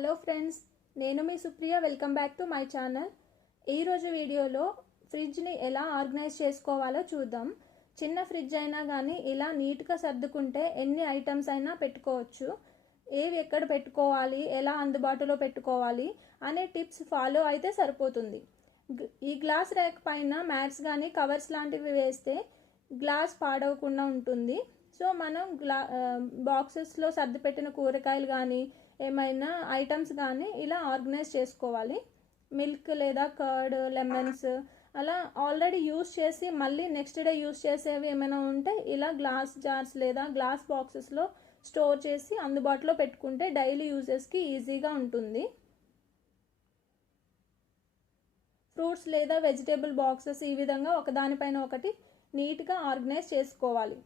Hello friends, నేను మీ Supriya. Welcome back to my channel. ఈరోజు వీడియోలో ఫ్రిడ్జ్ని ఎలా ఆర్గనైజ్ చేసుకోవాలో చూద్దాం. చిన్న ఫ్రిడ్జ్ అయినా కానీ ఇలా నీట్గా సర్దుకుంటే ఎన్ని ఐటమ్స్ అయినా పెట్టుకోవచ్చు. ఏవి ఎక్కడ పెట్టుకోవాలి, ఎలా అందుబాటులో పెట్టుకోవాలి అనే టిప్స్ ఫాలో అయితే సరిపోతుంది. ఈ గ్లాస్ ర్యాక్ పైన మ్యాట్స్ కానీ కవర్స్ లాంటివి వేస్తే గ్లాస్ పాడవకుండా ఉంటుంది. సో మనం బాక్సెస్లో సర్ది పెట్టిన కూరగాయలు కానీ ఏమైనా ఐటమ్స్ కానీ ఇలా ఆర్గనైజ్ చేసుకోవాలి. మిల్క్ లేదా కర్డ్, లెమన్స్ అలా ఆల్రెడీ యూస్ చేసి మళ్ళీ నెక్స్ట్ డే యూస్ చేసేవి ఏమైనా ఉంటే ఇలా గ్లాస్ జార్స్ లేదా గ్లాస్ బాక్సెస్లో స్టోర్ చేసి అందుబాటులో పెట్టుకుంటే డైలీ యూజెస్కి ఈజీగా ఉంటుంది. ఫ్రూట్స్ లేదా వెజిటేబుల్ బాక్సెస్ ఈ విధంగా ఒకదానిపైన ఒకటి నీట్గా ఆర్గనైజ్ చేసుకోవాలి.